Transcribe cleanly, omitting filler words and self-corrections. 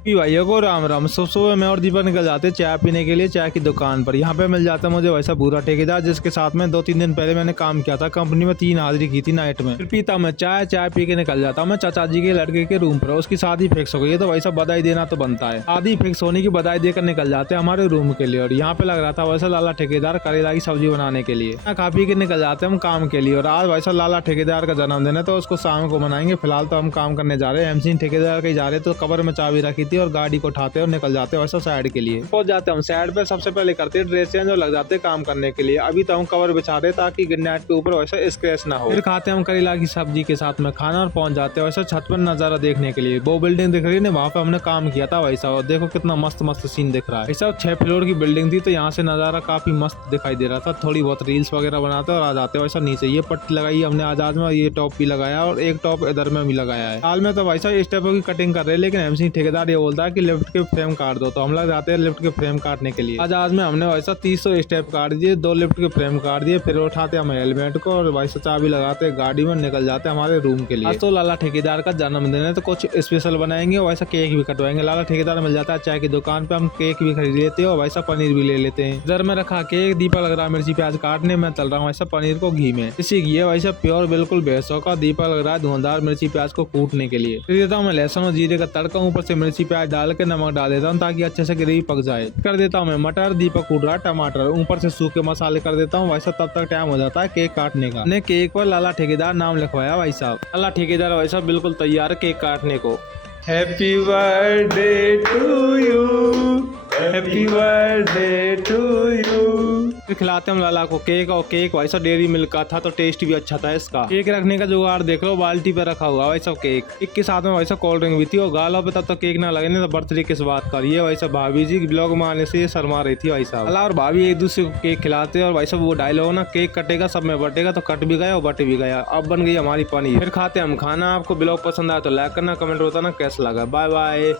भी भाइयों को राम राम। सुबह में और दीपक निकल जाते चाय पीने के लिए चाय की दुकान पर। यहाँ पे मिल जाता मुझे वैसा बुरा ठेकेदार जिसके साथ में 2-3 दिन पहले मैंने काम किया था। कंपनी में 3 हाजिरी की थी नाइट में। फिर पीता मैं चाय पी के निकल जाता मैं चाचा जी के लड़के के रूम पर। उसकी शादी फिक्स हो गई है तो वैसा बधाई देना तो बनता है। शादी फिक्स होने की बधाई देकर निकल जाते हमारे रूम के लिए। और यहाँ पे लग रहा था वैसा लाला ठेकेदार करेला की सब्जी बनाने के लिए। खा पी के निकल जाते हम काम के लिए। और आज वैसा लाला ठेकेदार का जन्मदिन है तो उसको शाम को मनाएंगे। फिलहाल तो हम काम करने जा रहे हैं। एमसी ठेकेदार के जा रहे तो कबर में चाबी रखी थी और गाड़ी को उठाते और निकल जाते वैसा साइड के लिए। पहुंच जाते हम साइड पे। सबसे पहले करते ड्रेस चेंज और लग जाते काम करने के लिए। अभी तो हम कवर बिछा रहे ताकि गिरनाट के ऊपर वैसा स्क्रैच ना हो। फिर खाते हम करेला की सब्जी के साथ में खाना और पहुंच जाते वैसा छत पर नजारा देखने के लिए। वो बिल्डिंग दिख रही है वहाँ पे हमने काम किया था वैसा। और देखो कितना मस्त मस्त सीन दिख रहा है। ऐसा 6 फ्लोर की बिल्डिंग थी तो यहाँ से नजारा काफी मस्त दिखाई दे रहा था। थोड़ी बहुत रील्स वगैरह बनाते और आ जाते वैसा नीचे। ये पट्टी लगाई हमने आजाद में, ये टॉप भी लगाया और एक टॉप इधर में भी लगाया है। हाल में तो वैसा स्टेपों की कटिंग कर रहे हैं लेकिन एमसी ठेकेदार ये बोलता है कि लिफ्ट के फ्रेम काट दो तो हम लोग जाते हैं लिफ्ट के फ्रेम काटने के लिए। आज में हमने वैसा 300 स्टेप काट दिए, 2 लिफ्ट के फ्रेम काट दिए। फिर उठाते हम हेलमेट को और वैसा चाबी लगाते गाड़ी में निकल जाते हमारे रूम के लिए। आज तो लाला ठेकेदार का जन्मदिन है तो कुछ स्पेशल बनाएंगे और वैसा केक भी कटवाएंगे। लाला ठेकेदार मिल जाता है चाय की दुकान पे। हम केक भी खरीद लेते हैं और वैसा पनीर भी ले लेते हैं। इधर में रखा केक, दीपक लग रहा है मिर्ची प्याज काटने में, तल रहा हूँ वैसा पनीर को घी में। इसी घी है वैसा प्योर बिल्कुल भैंसों का। दीपक लग रहा है धुआंधार मिर्ची प्याज को कूटने के लिए। फिर देता हूँ मैं लहसुन और जीरे का तड़का, ऊपर से मिर्ची प्याज डाल के नमक डाल देता हूँ ताकि अच्छे से ग्रेवी पक जाए। कर देता हूँ मैं मटर, दीपक कूट रहा है टमाटर, ऊपर से सूखे मसाले कर देता हूँ वैसा। तब तक टाइम हो जाता है केक काटने का। ने केक पर लाला ठेकेदार नाम लिखवाया भाई साहब। लाला ठेकेदार वैसा बिल्कुल तैयार है केक काटने को। Happy birthday to you, happy birthday to you. खिलाते हम लाला को केक। और केक वैसा डेयरी मिल्क का था तो टेस्ट भी अच्छा था इसका। केक रखने का जुगाड़ देख लो, बाल्टी पे रखा हुआ वैसा केक के साथ में वैसा कोल्ड ड्रिंक भी थी। और गालों पे तब तक केक ना लगे नहीं तो बर्थडे किस बात का। ये वैसा भाभी जी ब्लॉग में आने से ये शर्मा रही थी वैसा। लाला और भाभी एक दूसरे को केक खिलाते और वैसा वो डायलॉग ना, केक कटेगा सब में बटेगा, तो कट भी गया और बट भी गया। अब बन गई हमारी पनीर। फिर खाते हम खाना। आपको ब्लॉग पसंद आया तो लाइक करना, कमेंट बताना कैसा लगा। Bye bye.